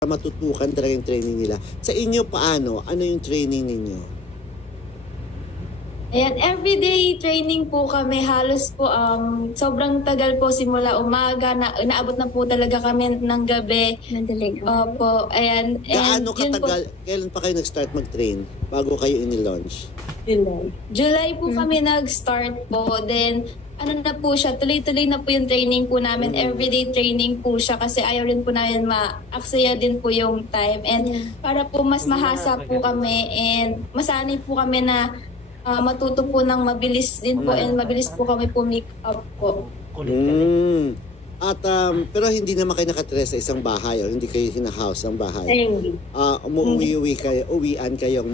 matutukan talaga yung training nila. Sa inyo paano? Ano yung training ninyo? Ayan, everyday training po kami. Halos po sobrang tagal po simula umaga. Naabot na po talaga kami ng gabi. Opo, ayan. Gaano katagal? Kailan pa kayo nag-start mag-train bago kayo ini-launch? July po kami nag-start po. Then, ano na po siya, tuloy-tuloy na po yung training po namin. Everyday training po siya kasi ayaw rin po namin ma-aksaya din po yung time. And para po mas mahasa po kami and masanay po kami na matuto po ng mabilis din po and mabilis po kami po-make up po. At pero hindi naman kayo nakatira sa isang bahay o hindi kayo hina-house ang bahay. Umuwi kayo, uwian kayo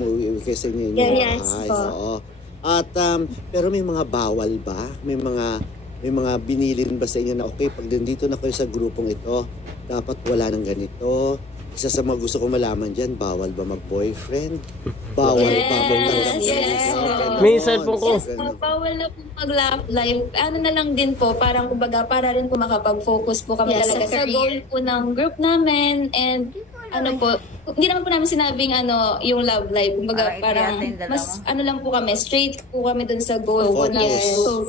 sa inyo yung bahay. Oo. At pero may mga bawal ba? May mga binilin ba sa inyo na okay, pag nandito na kayo sa grupong ito, dapat wala ng ganito? Isa sa mga gusto ko malaman dyan, bawal ba mag-boyfriend? Bawal ba mag-boyfriend? May cellphone ko. Bawal na po mag-love life. Ano na lang din po, parang kumbaga, para rin po makapag-focus po kami talaga sa goal po ng group namin. And ano po, hindi naman po namin sinabing yung love life. Kumbaga, parang mas lang po kami, straight po kami dun sa goal po na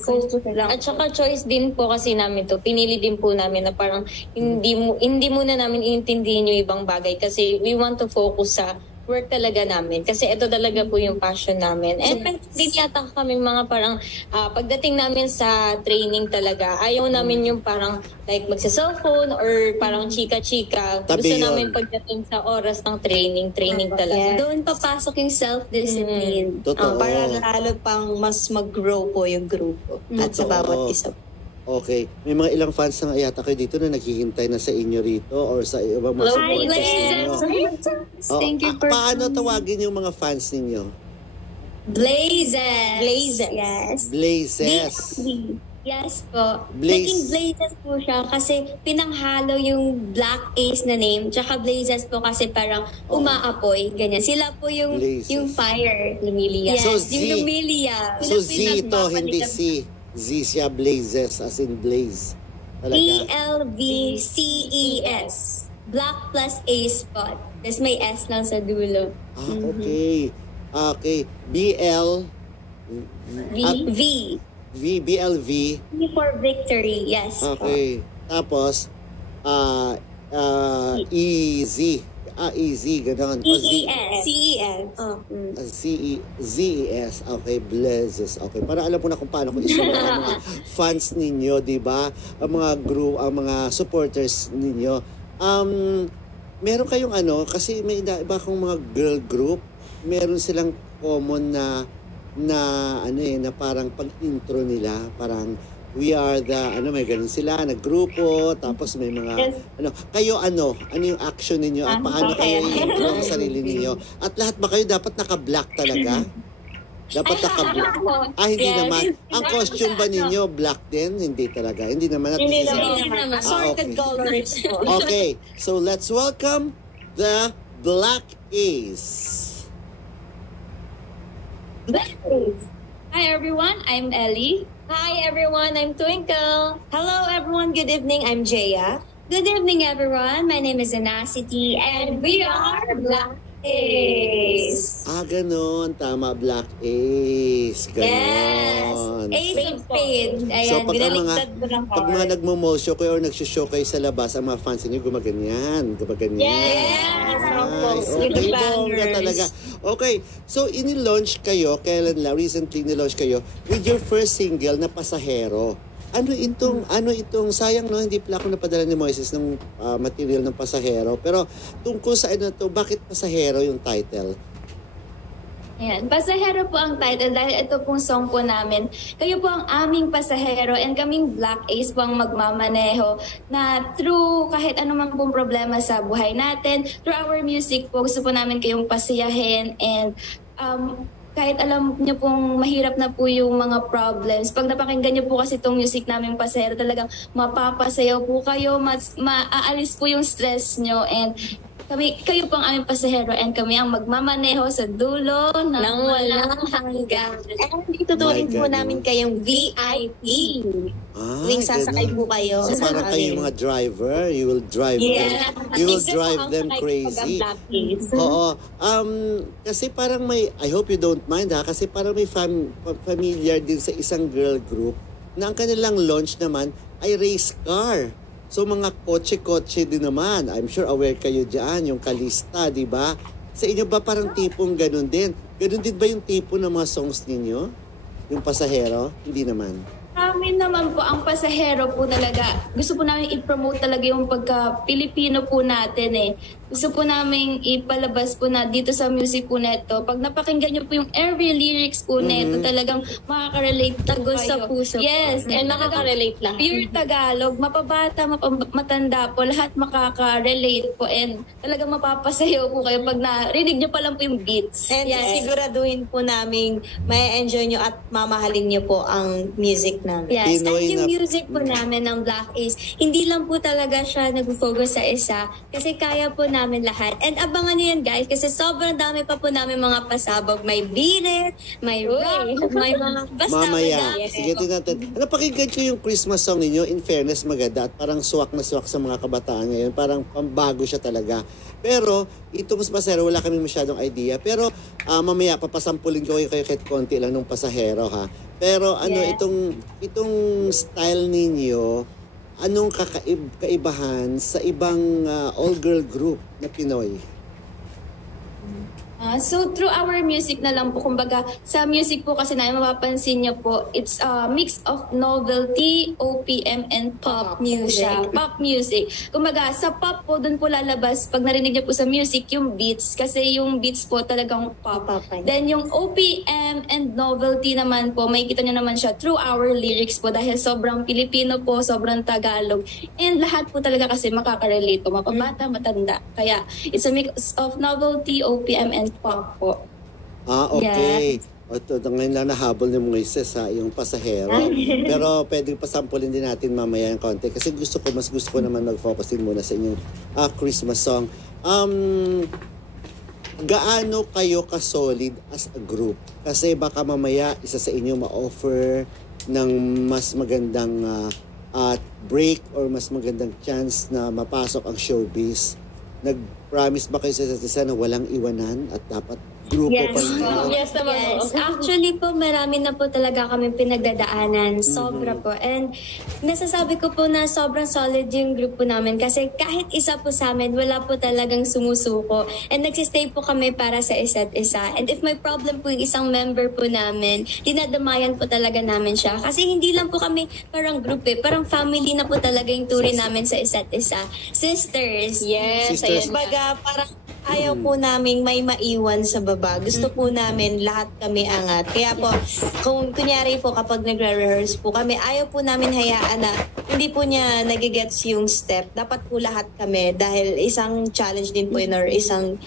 focus lang. At saka choice din po kasi namin to. Pinili din po namin na parang hindi muna namin iintindihin yung ibang bagay kasi we want to focus sa work talaga namin. Kasi ito talaga po yung passion namin. And din yata kami mga parang pagdating namin sa training talaga, ayaw namin yung parang like magsa-cellphone or parang chika-chika. Gusto namin pagdating sa oras ng training talaga. Doon papasok yung self-discipline. Para lalo pang mas mag-grow po yung grupo at sa bawat isa. Okay. May mga ilang fans na yata kayo dito na naghihintay na sa inyo rito or sa ibang mga supporters ninyo. Thank you for... Paano tawagin yung mga fans ninyo? Blazes. Yes. Blazes. Yes po. Naging Blazes po siya kasi pinanghalo yung Black Ace na name tsaka Blazes po kasi parang umaapoy. Ganyan. Sila po yung fire. Lumiliya. So yes, yung lumiliya. So Z ito, hindi C. Z siya, Blazes, as in Blaze. BLVCES. Black plus Ace po. Tapos may S lang sa dulo. Okay. Okay. BLV. BLV. V for victory, yes. Okay. Tapos, EZ. Easy, gano'n. CES. ZES. Okay, Blazes. Okay, para alam ko na kung paano ko isulat ang mga fans ninyo, di ba? Ang mga group, ang mga supporters ninyo. Meron kayong kasi may iba akong mga girl group, meron silang common na parang pag-intro nila, parang we are the, may ganun sila, naggrupo, tapos may mga, kayo ano yung action ninyo, at paano kayo i-intro ang sarili ninyo? At lahat ba kayo dapat naka-black talaga? Dapat naka-black? Hindi naman. Ang costume ba ninyo, black din? Hindi talaga. Hindi naman. Hindi naman. Sorted colors. Okay, so let's welcome the Black Ace. Hi everyone, I'm Ellie. Hi everyone, I'm Twinkle. Hello everyone, good evening, I'm Jaya. Good evening everyone, my name is Anacity and we are Black Ace. Ganun. Tama, Black Ace. Ganon. Yes. Ace of Spades. Ayan, so, pag mga nagmo-show kayo or nagsishow kayo sa labas, ang mga fans niyo gumaganyan. Yes. Okay, bongga talaga. Okay, so ini-launch kayo, kailan lang, recently ni-launch kayo with your first single na Pasahero. Ano itong sayang no, hindi pala ako napadala ni Moises ng material ng Pasahero. Pero tungkol sa to, bakit Pasahero yung title? Ayan, Pasahero po ang title dahil ito pong song po namin. Kayo po ang aming pasahero and kaming Black Ace po ang magmamaneho na through kahit anumang pong problema sa buhay natin, through our music po, gusto po namin kayong pasiyahin and kahit alam niyo pong mahirap na po yung mga problems, pag napakinggan niyo po kasi itong music namin Pasahero, talagang mapapasayaw po kayo, maaalis po yung stress niyo and kayo po ang aming pasahero and kami ang magmamaneho sa dulo ng walang hanggan. And itutuloy po namin kayong VIP. Tuwing sasakay po kayo. So parang kayo yung mga driver, you will drive them. You will drive them crazy. Oo. Kasi parang I hope you don't mind kasi parang may familiar din sa isang girl group na ang kanilang launch naman ay race car. So mga kotse-kotse din naman. I'm sure aware kayo dyan, yung Kalista, di ba? Sa inyo ba parang tipong ganun din? Ganun din ba yung tipo ng mga songs ninyo? Yung pasahero? Hindi naman. Amin naman po, ang pasahero po talaga. Gusto po namin i-promote talaga yung pagka-Pilipino po natin eh. Gusto po namin ipalabas po na dito sa music po neto. Pag napakinggan nyo po yung every lyrics po neto, talagang makaka-relate tagos sa puso. Yes, and makaka-relate lang. Pure Tagalog, mapabata, matanda po, lahat makaka-relate po and talagang mapapasayaw po kayo pag narinig nyo pa lang po yung beats. And siguraduhin po namin may enjoy nyo at mamahalin nyo po ang music namin. Yes, Pinoy and yung na- music po namin ng Black Ace, hindi lang po talaga siya nag-focus sa isa kasi kaya po namin lahat. And abangan nyo yan guys kasi sobrang dami pa po namin mga pasabog. May beat it, may rock, may mga basta. Mamaya. madami. Sige, natin. Napakinggan ko yung Christmas song ninyo. In fairness, maganda. At parang swak na swak sa mga kabataan ngayon. Parang pambago siya talaga. Pero, itong pasahero, wala kami masyadong idea. Pero, mamaya, papasampulin ko kayo kahit konti lang ng pasahero, ha? Pero, itong style ninyo, anong kaibahan sa ibang all-girl group na Pinoy? So through our music na lang po, kumbaga sa music po kasi na mapapansin niyo po, it's a mix of novelty, OPM, and pop music. Pop music. Kumbaga sa pop po, dun po lalabas, pag narinig niyo po sa music, yung beats, kasi yung beats po talagang pop. Then yung OPM and novelty naman po, makikita niyo naman siya through our lyrics po dahil sobrang Pilipino po, sobrang Tagalog. And lahat po talaga kasi makaka-relate po, mapabata, matanda. Kaya it's a mix of novelty, OPM, and pop po. Okay. Ito, ngayon lang nahabol ni Moises yung pasahero. Pero pwedeng pasampulin din natin mamaya yung konti. Kasi mas gusto ko naman mag-focus din muna sa inyong Christmas song. Gaano kayo ka-solid as a group? Kasi baka mamaya isa sa inyo ma-offer ng mas magandang break or mas magandang chance na mapasok ang showbiz. Nag-promise ba kayo sa isa't isa na walang iwanan at dapat grupo pa rin? Yes naman. Yes. Actually po, marami na po talaga kami pinagdadaanan. Sobra po. And nasasabi ko po na sobrang solid yung grupo namin kasi kahit isa po sa amin, wala po talagang sumusuko. And nagsistay po kami para sa isa't isa. And if may problem po yung isang member po namin, dinadamayan po talaga namin siya. Kasi hindi lang po kami parang group parang family na po talaga yung turing namin sa isa't isa. Sisters. Yes. Sisters. Baga, parang ayaw po namin may maiwan sa baba. Gusto po namin lahat kami angat. Kaya po, kung kunyari po kapag nagre-rehearse po kami, ayaw po namin hayaan na hindi po niya nagigets yung step. Dapat po lahat kami dahil isang challenge din po yun or isang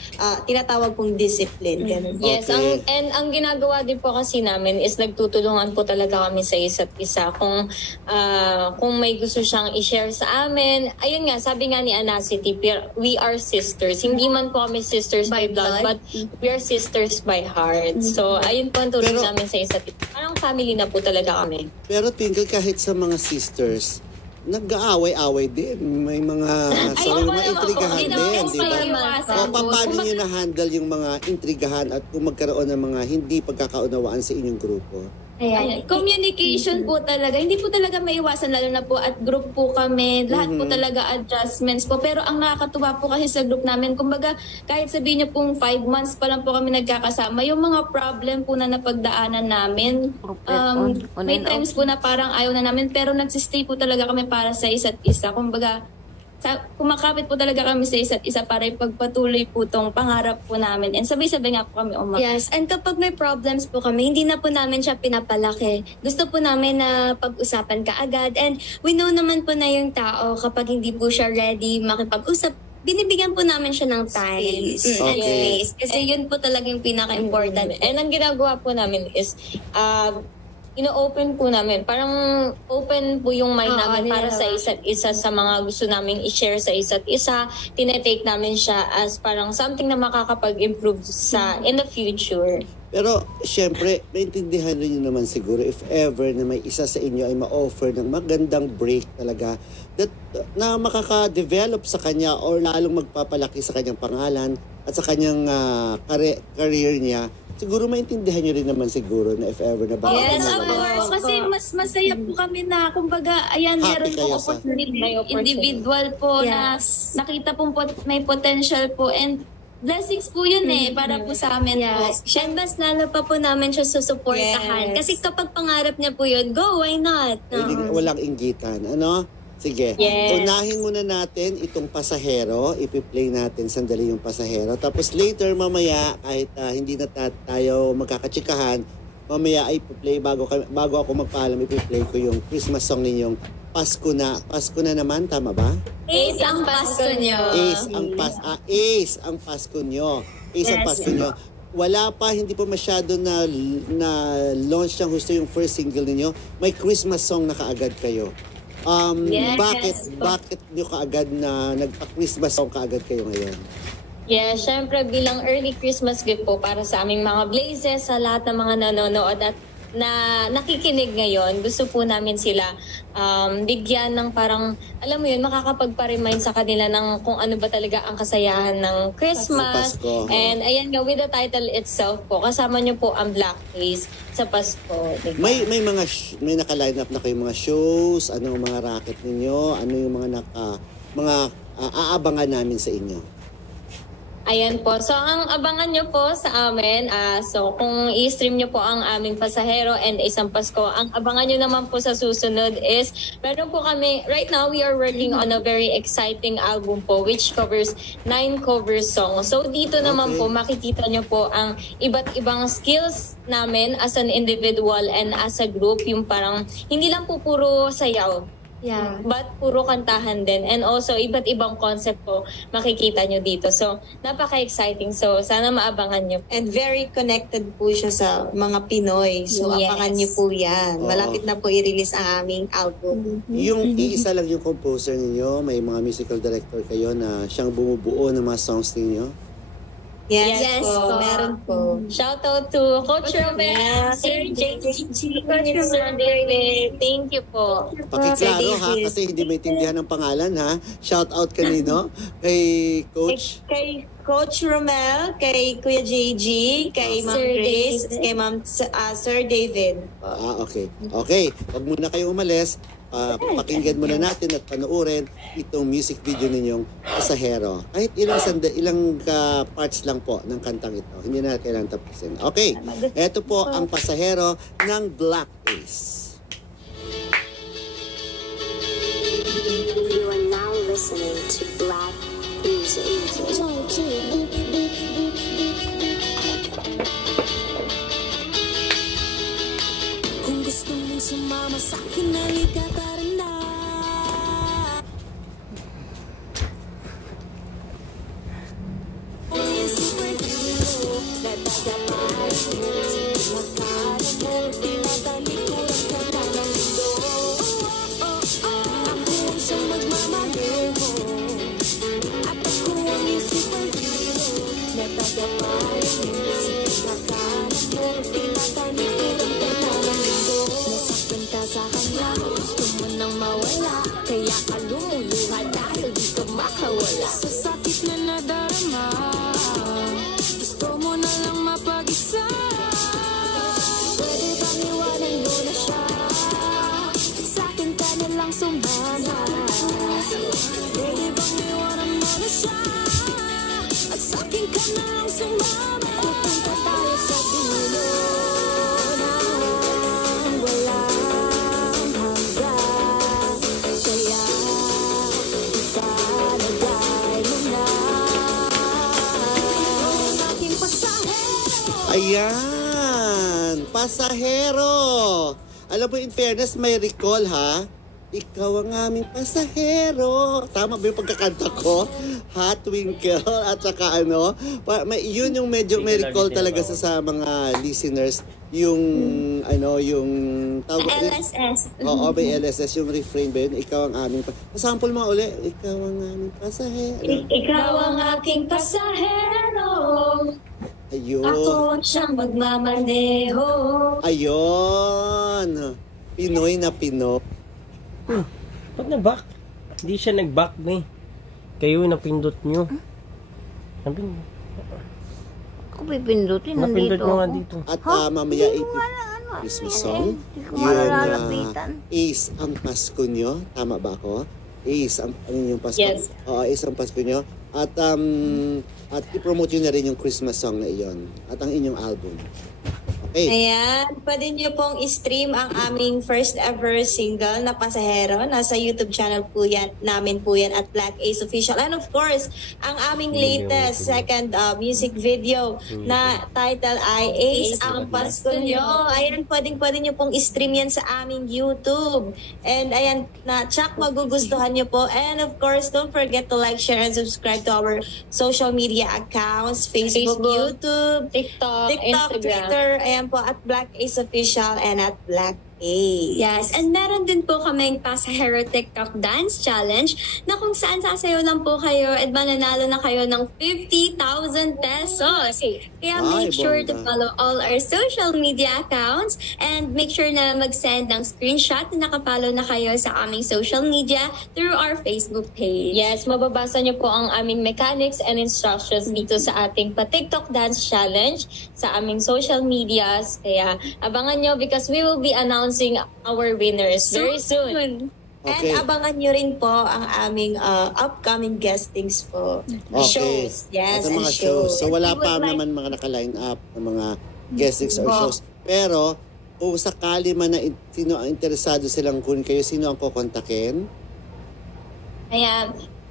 tinatawag pong discipline. Ganun. Yes, Okay. ang ginagawa din po kasi namin is nagtutulungan po talaga kami sa isa't isa. Kung may gusto siyang i-share sa amin, ayun nga, sabi nga ni Anacity, we are sisters. Hindi man po kami sisters by blood, but we are sisters by heart. So, ayun po ang tulong namin sa isa't isa. Parang family na po talaga kami. Pero Twinkle, kahit sa mga sisters, nag-aaway-away din. May mga intrigahan din, di ba? O paano nyo na-handle yung mga intrigahan at kung magkaroon ng mga hindi pagkakaunawaan sa inyong grupo? Ayan. Communication po talaga. Hindi po talaga maiwasan, lalo na po at group po kami. Lahat po talaga adjustments po. Pero ang nakakatuwa po kasi sa group namin, kumbaga kahit sabihin niyo pong 5 months pa lang po kami nagkakasama, yung mga problem po na napagdaanan namin, may times po na parang ayaw na namin, pero nagsistay po talaga kami para sa isa't isa. Kumbaga, kumakapit po talaga kami sa isa't isa para ipagpatuloy po tong pangarap po namin. And sabay-sabay nga po kami Yes, and kapag may problems po kami, hindi na po namin siya pinapalaki. Gusto po namin na pag-usapan kaagad. And we know naman po na yung tao kapag hindi po siya ready makipag-usap, binibigyan po namin siya ng time and space. Kasi yun po talaga yung pinaka-important. And ang ginagawa po namin is, ino-open po namin. Parang open po yung mind namin para sa isa't isa sa mga gusto naming i-share sa isa't isa. Tinetake namin siya as parang something na makakapag-improve sa in the future. Pero, syempre, maintindihan rin nyo naman siguro if ever na may isa sa inyo ay ma-offer ng magandang break talaga na makaka-develop sa kanya or lalong magpapalaki sa kanyang pangalan at sa kanyang career niya. Siguro maintindihan nyo rin naman siguro na if ever na baka kasi mas masaya po kami na kumbaga ayan meron po opportunity individual po na nakita po may potential po and blessings po yun para po sa amin po. And mas lalo pa po namin siya susuportahan. Kasi kapag pangarap niya po yun, go, why not? Walang inggitan. Ano? Sige. Unahin muna natin itong Pasahero. Ipi-play natin sandali yung Pasahero. Tapos later mamaya, kahit hindi na tayo magkakatsikahan, mamaya ay ipi-play bago ako magpaalam, ipi-play ko yung Christmas song ninyong Pasko na. Pasko na naman, tama ba? Ace ang Pasko nyo. Ace ang Pasko nyo. Ace ang Pasko nyo. Wala pa, hindi pa masyado na launch ng gusto yung first single ninyo. May Christmas song na kaagad kayo. Bakit nyo kaagad na nagpa-Christmas song kaagad kayo ngayon? Syempre bilang early Christmas gift po para sa aming mga Blazes, sa lahat ng mga nanonood at na nakikinig ngayon, gusto po namin sila bigyan ng parang, alam mo yun, makakapagpa-remind sa kanila ng kung ano ba talaga ang kasayahan ng Christmas. Pasko. And ayan nga, with the title itself po, kasama nyo po ang Black Ace sa Pasko. Diba? May naka-line up na kayong mga shows, ano ang mga racket ninyo, ano yung mga aabangan namin sa inyo? Ayan po. So, ang abangan nyo po sa amin, so kung i-stream nyo po ang aming Pasahero and Isang Pasko, ang abangan nyo naman po sa susunod is, meron po kami, right now, we are working on a very exciting album po, which covers 9 cover songs. So, dito naman po, makikita nyo po ang iba't ibang skills namin as an individual and as a group, yung parang, hindi lang po puro sayaw. But puro kantahan din. And also, iba't ibang concept po makikita nyo dito. So, napaka-exciting. So, sana maabangan nyo. And very connected po siya sa mga Pinoy. So, abangan nyo po yan. Malapit na po i-release ang aming album. Yung iisa lang yung composer ninyo, may mga musical director kayo na siyang bumubuo ng mga songs ninyo? Yes po. Meron po. Shout out to Coach Romel, Sir JG, Sir David. Thank you po. Pakiklaro ha, kasi hindi maintindihan ng pangalan ha. Shout out kanino? Kay Coach? Kay Coach Romel, kay Kuya JG, kay Ma'am Grace, kay Ma'am Sir David. Okay. Okay, wag muna kayo umalis. Pakinggan muna natin at panoorin itong music video ninyong Pasahero. Kahit ilang parts lang po ng kantang ito. Hindi na kailangan tapusin. Okay, ito po ang Pasahero ng Black Ace. You are now listening to Black Music. Kung gusto mong sumama sa akin, halika tara na. Superhero, natatapasin mo. Makala mo, tinatalikuran ka na ng mundo. Ako ang siyang magmamaneho. At ako ang yung superhero, natatapasin mo. Makala mo, tinatalikuran ka na ng mundo. Nasaktan ka sa kanya, gusto mo nang mawala. Kaya ka lumuluha dahil di ka makawala. Sa sakit na nadarama, gusto mo na lang mapag-isa. Pwede bang iwanan mo na siya? Sa akin ka na lang sumama. Pwede bang iwanan mo na siya? At sa akin ka na lang sumama. Pupunta tayo sa dulo ng walang hanggan. Kaya ipanagay mo na ang aking pasahero. Ayan! Pasahero! Alam mo, in fairness, may recall ha? Ikaw ang aming pasahero. Tama ba yung pagkakanta ko? Ha, Twinkle? At saka ano? Yun yung medyo may recall talaga sa mga listeners yung yung tawag LSS. Oo, may LSS yung refrain ba yun? Ikaw ang aming sample mo uli. Ikaw ang aming pasahero. Ikaw ang aking pasahero. Ayun. Ako siyang magmamaneho. Ayun. Pinoy na Pinoy. Ba't na-back? Hindi siya nag-back na eh. Kayo napindot nyo. Napindot. Ako pipindutin, Napindot nandito nyo nga ako. dito. At mamaya Christmas song. Hindi ko Yun malalapitan. is ang Pasko nyo. Tama ba ako? Is ang yung Pasko. Yes. Oo, is ang Pasko nyo. At i-promote nyo na rin yung Christmas song na iyon. At ang inyong album. Okay. Ayan, pwede nyo pong i-stream ang aming first ever single na Pasahero. Nasa YouTube channel po yan, namin po yan at Black Ace Official. And of course, ang aming latest second music video na title ay Ace ang Pasko Nyo. Ayan, pwede nyo pong i-stream yan sa aming YouTube. And ayan, na-check magugustuhan nyo po. And of course, don't forget to like, share, and subscribe to our social media accounts, Facebook, YouTube, TikTok, Instagram. Twitter, ayan po, at Black Ace Official and at Black Ace. Yes, and meron din po kaming Pasahero TikTok Dance Challenge na kung saan sasayaw lang po kayo at mananalo na kayo ng 50,000 pesos. Kaya make sure to follow all our social media accounts and make sure na mag-send ng screenshot na nakapollow na kayo sa aming social media through our Facebook page. Yes, mababasa niyo po ang aming mechanics and instructions dito sa ating pa-TikTok Dance Challenge sa aming social medias. Kaya abangan nyo because we will be announcing our winners very soon. Okay. And abangan nyo rin po ang aming upcoming guestings po. Okay. Shows. Yes, At ang and mga shows. So wala We pa would like- naman mga naka-line up ng mga guestings or shows. Pero kung sakali man na sino ang interesado silang kunin kayo, sino ang kukontakin? Ayan.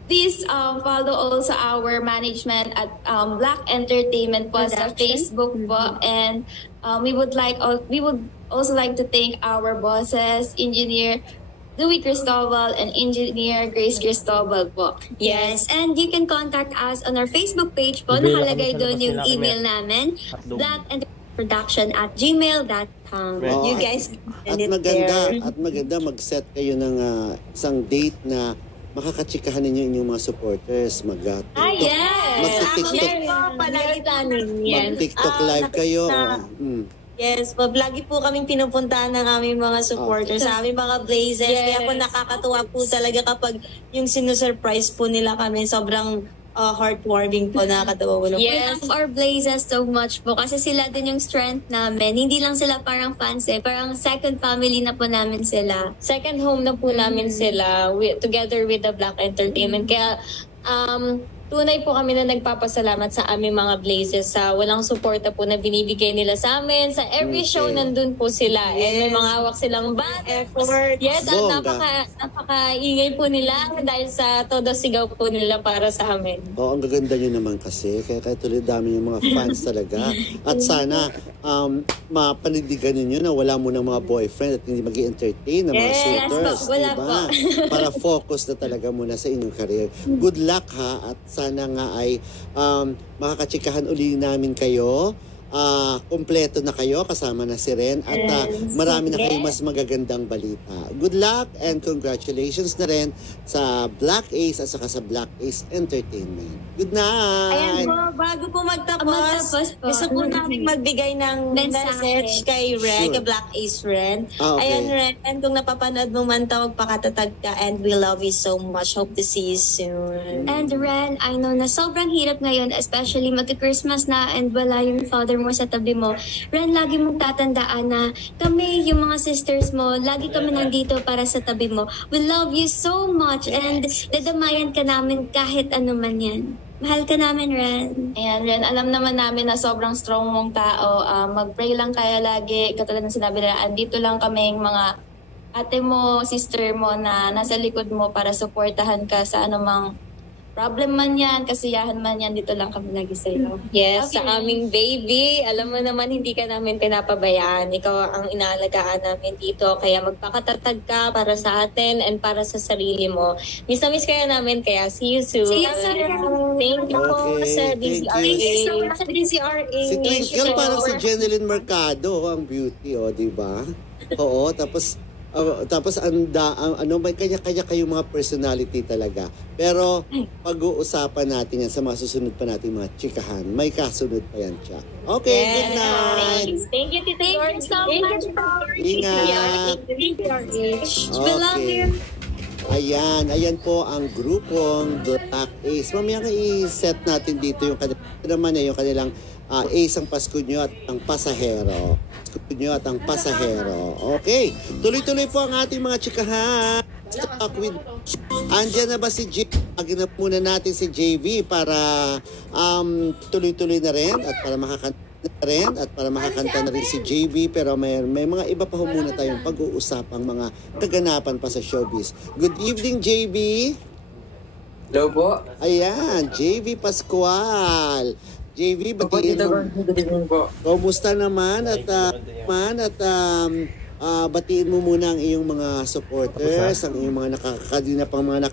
Please follow also our management at Black Entertainment po sa Facebook po, and we would also like to thank our bosses, Engineer Louis Cristobal and Engineer Grace Cristobal po. Yes, and you can contact us on our Facebook page po. Bibili Nakalagay ako sa doon yung labas nila, email namin, blackenterproduction@gmail.com. Oo. You guys At can it maganda mag-set kayo ng isang date na makakachikahan ninyo inyong mga supporters. Yes! Mag-TikTok. Mag-TikTok live kayo. Yes, lagi po kaming pinupuntahan ng aming mga supporters, sa aming mga blazers. Kaya po nakakatuwa po talaga kapag yung sinusurprise po nila kami. Sobrang heartwarming po, nakakatawa po. We love our blazers so much po kasi sila din yung strength namin. Hindi lang sila parang fans parang second family na po namin sila. Second home na po namin sila together with the Black Entertainment. Kaya tunay po kami na nagpapasalamat sa aming mga blazers sa walang suporta po na binibigay nila sa amin. Sa every show nandun po sila. And may mga hawak silang banners. Yes, at napaka-ingay po nila dahil sa todo sigaw po nila para sa amin. Oo, ang gaganda nyo naman kasi. Kaya tuloy dami yung mga fans talaga. At sana mapanindigan ninyo na wala mo ng mga boyfriend at hindi mag-entertain ng mga suitors. Wala diba? po. Para focus na talaga muna sa inyong career. Good luck ha, at sana nga ay makakachikahan uli namin kayo. Kompleto na kayo, kasama na si Ren, at marami na kayong mas magagandang balita. Good luck and congratulations na rin sa Black Ace at saka sa Black Ace Entertainment. Good night! Ayan po, bago po magtapos, gusto po namin magbigay ng message kay Ren, kay Black Ace Ren. Okay. Ayan, Ren, kung napapanood mo man to, magpakatatag ka, and we love you so much. Hope to see you soon. And Ren, I know na sobrang hirap ngayon, especially magka-Christmas na and wala yung father mo sa tabi mo. Ren, lagi mong tatandaan na kami, yung mga sisters mo, lagi kami nandito para sa tabi mo. We love you so much and dadamayan ka namin kahit ano man yan. Mahal ka namin, Ren. Ayan, Ren, alam naman namin na sobrang strong mong tao. Mag-pray lang kaya lagi. Katulad ng sinabi nila, andito lang kaming mga ate mo, sister mo na nasa likod mo para suportahan ka sa anumang problem man yan, kasiyahan man yan, dito lang kami lagi sa iyo. Yes, Okay. sa aming baby. Alam mo naman, hindi ka namin pinapabayaan. Ikaw ang inaalagaan namin dito. Kaya magpakatatag ka para sa atin and para sa sarili mo. Miss na miss kaya namin, kaya see you soon. See you soon. Thank you po Okay, sa thank you. DZRA. Thank you so much, DZRA. Si Twinkle parang si Jeneline Mercado, ang beauty, di ba? Oo, tapos may kanya-kanya kayong mga personality talaga. Pero pag-uusapan natin yan sa mga susunod pa nating mga chikahan. May kasunod pa yan siya. Okay, good night. Thank you, Tita Thank you so much. Ingat. We love you. Ayan po ang grupong Black Ace. Mamaya nga i-set natin dito yung kanilang Ace ang Pasko nyo at ang Pasahero. Pasko nyo at ang Pasahero. Okay, tuloy-tuloy po ang ating mga chikahan. Talk with... Andyan na ba si JV? Paginap muna natin si JV para tuloy-tuloy na rin at para makakanta na rin si JV, pero may mga iba pa muna tayong pag-uusapang mga kaganapan pa sa showbiz. Good evening, JV. Hello po. Ayan, JV Pascual. JV, batiin mo. Good evening po. Kumusta naman at batiin mo muna ang iyong mga supporters, ang iyong mga nakakadina pang mga